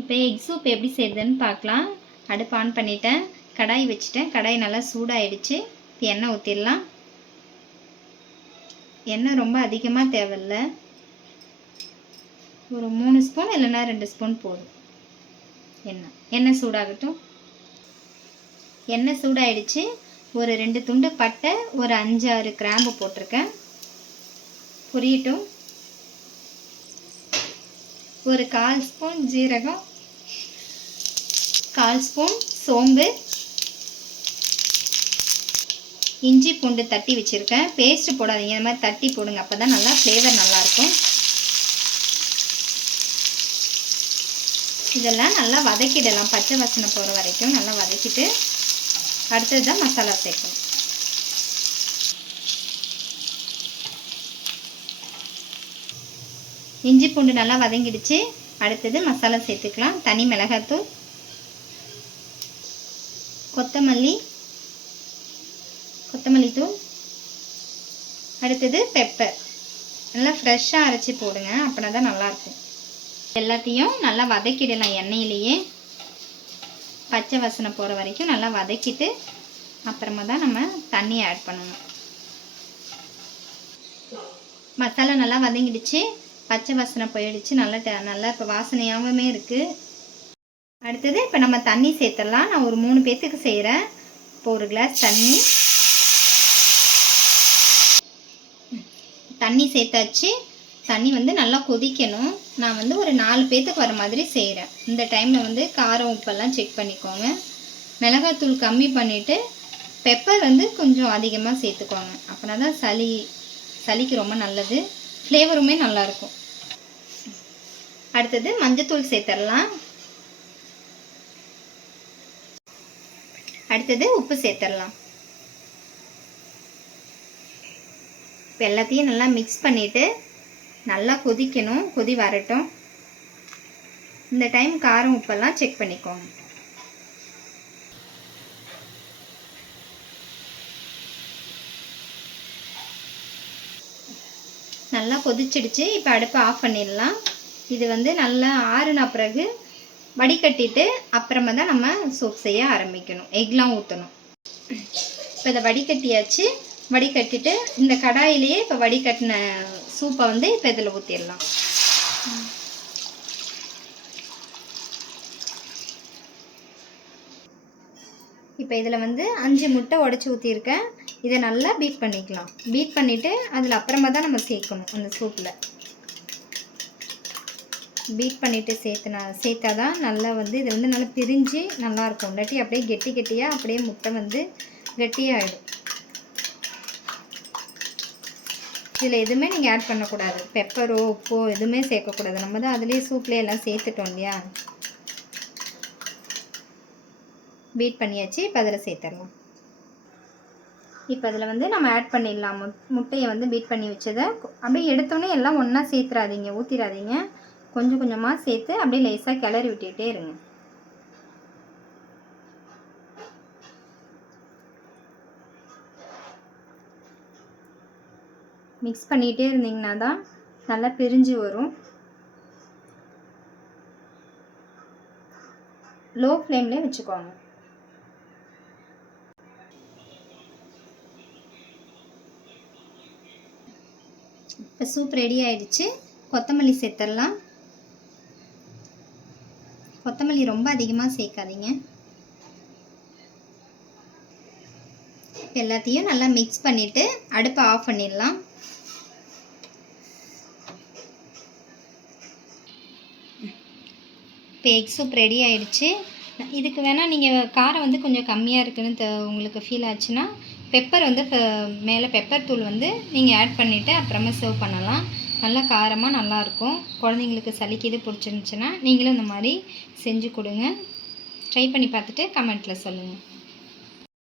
இப்போ egg soup எப்படி செய்யுதுன்னு பார்க்கலாம். அடுப்பு ஆன் பண்ணிட்டேன். கடாய் வச்சுட்டேன். கடாய் நல்லா சூடாயிடுச்சு. இப்போ எண்ணெய் ஊற்றிடலாம் எண்ணெய் ரொம்ப அதிகமாக தேவையில்ல. ஒரு மூணு ஸ்பூன் இல்லைன்னா ரெண்டு ஸ்பூன் போதும். எண்ணெய். எண்ணெய் சூடாகட்டும். எண்ணெய் சூடாயிடுச்சு. ஒரு ரெண்டு துண்டு பட்டை ஒரு அஞ்சாறு கிராம்பு போட்டிருக்கேன். புரியட்டும். ஒரு கால் ஸ்பூன் ஜீரகம் கால் ஸ்பூன் சோம்பு இஞ்சி பூண்டு தட்டி வச்சுருக்கேன். பேஸ்ட்டு போடாதீங்க. இந்த மாதிரி தட்டி போடுங்க. அப்போ தான் நல்லா ஃப்ளேவர் நல்லாயிருக்கும். இதெல்லாம் நல்லா வதக்கிடலாம். பச்சை வாசனை போகிற வரைக்கும் நல்லா வதக்கிட்டு அடுத்தது தான் மசாலா சேர்க்கணும். இஞ்சி பூண்டு நல்லா வதங்கிடுச்சு. அடுத்தது மசாலா சேர்த்துக்கலாம். தனி மிளகாத்தூள் கொத்தமல்லி கொத்தமல்லி தூள் அடுத்தது பெப்பர் நல்லா ஃப்ரெஷ்ஷாக அரைச்சி போடுங்க. அப்படின்னா தான் நல்லாயிருக்கும் எல்லாத்தையும் நல்லா வதக்கிடலாம் எண்ணெயிலேயே. பச்சை வசனை போகிற வரைக்கும் நல்லா வதக்கிட்டு அப்புறமா தான் நம்ம தண்ணி ஆட் பண்ணணும். மசாலா நல்லா வதங்கிடுச்சு. பச்சை வாசனை போயிடுச்சு. நல்லா ட- நல்லா இப்போ வாசனையாகவுமே இருக்குது அடுத்தது இப்போ நம்ம தண்ணி சேர்த்துடலாம். நான் ஒரு மூணு பேர்த்துக்கு செய்கிறேன் இப்போ ஒரு கிளாஸ் தண்ணி. தண்ணி சேர்த்தாச்சு. தண்ணி வந்து நல்லா கொதிக்கணும். நான் வந்து ஒரு நாலு பேர்த்துக்கு வர மாதிரி செய்கிறேன் இந்த டைமில் வந்து காரம் உப்பெல்லாம் செக் பண்ணிக்கோங்க. மிளகாத்தூள் கம்மி பண்ணிவிட்டு பெப்பர் வந்து கொஞ்சம் அதிகமாக சேர்த்துக்கோங்க. அப்படின்னா தான் சளி சளிக்கு ரொம்ப நல்லது. ஃப்ளேவருமே நல்லாயிருக்கும் அடுத்தது மஞ்சத்தூள் சேர்த்துடலாம் அடுத்தது உப்பு சேர்த்துடலாம் இப்போ எல்லாத்தையும் நல்லா மிக்ஸ் பண்ணிவிட்டு நல்லா கொதிக்கணும். கொதி வரட்டும். இந்த டைம் காரம் உப்பெல்லாம் செக் பண்ணிக்கோங்க. நல்லா கொதிச்சிடுச்சு. இப்போ அடுப்பை ஆஃப் பண்ணிடலாம். இது வந்து நல்லா ஆறுன பிறகு வடிகட்டிட்டு அப்புறமா தான் நம்ம சூப் செய்ய ஆரம்பிக்கணும். எக்லாம் ஊற்றணும் இப்போ இதை வடிகட்டியாச்சு. வடிகட்டிட்டு இந்த கடாயிலேயே இப்போ வடிகட்டின சூப்பை வந்து இப்போ இதில் ஊற்றிடலாம் இப்போ இதில் வந்து அஞ்சு முட்டை உடச்சி ஊற்றிருக்கேன் இதை நல்லா பீட் பண்ணிக்கலாம். பீட் பண்ணிவிட்டு அதில் அப்புறமா தான் நம்ம சேர்க்கணும் அந்த சூப்பில் பீட் பண்ணிவிட்டு சேர்த்துனா சேர்த்தா தான் நல்லா வந்து இது வந்து நல்லா பிரிஞ்சு நல்லாயிருக்கும். இல்லாட்டி அப்படியே கெட்டி கெட்டியாக அப்படியே முட்டை வந்து கெட்டியாகிடும் இதில் எதுவுமே நீங்கள் ஆட் பண்ணக்கூடாது. பெப்பரோ உப்போ எதுவுமே சேர்க்கக்கூடாது. நம்ம தான் அதுலேயே சூப்லேயே எல்லாம் சேர்த்துட்டோம் இல்லையா? பீட் பண்ணியாச்சு. இப்போ அதில் சேர்த்துடலாம். இப்போ அதில் வந்து நம்ம ஆட் பண்ணிடலாம். முட்டையை வந்து பீட் பண்ணி வச்சதை. அப்படியே எடுத்தோடனே எல்லாம் ஒன்றா சேர்த்துறாதீங்க ஊற்றிடாதீங்க கொஞ்சம் கொஞ்சமாக சேர்த்து அப்படியே லேசாக கிளறி விட்டுக்கிட்டே இருங்க. மிக்ஸ் பண்ணிகிட்டே இருந்தீங்கன்னா தான் நல்லா பிரிஞ்சு வரும். லோ ஃப்ளேம்லேயே வச்சுக்கோங்க. இப்போ சூப் ரெடி ஆயிடுச்சு. கொத்தமல்லி சேர்த்துடலாம். கொத்தமல்லி ரொம்ப அதிகமாக சேர்க்காதீங்க. எல்லாத்தையும் நல்லா மிக்ஸ் பண்ணிவிட்டு அடுப்பை ஆஃப் பண்ணிடலாம். இப்போ எக் சூப் ரெடி ஆயிடுச்சு. இதுக்கு வேணால் நீங்கள் காரம் வந்து கொஞ்சம் கம்மியாக இருக்குன்னு உங்களுக்கு ஃபீல் ஆச்சுன்னா பெப்பர் வந்து ஃப- மேலே பெப்பர் தூள் வந்து நீங்கள் ஆட் பண்ணிவிட்டு அப்புறமா சர்வ் பண்ணலாம். நல்லா காரமாக நல்லாயிருக்கும் குழந்தைங்களுக்கு சளிக்கு இது பிடிச்சிருந்துச்சின்னா நீங்களும் இந்த மாதிரி செஞ்சு கொடுங்க. ட்ரை பண்ணி பார்த்துட்டு கமெண்ட்டில் சொல்லுங்கள்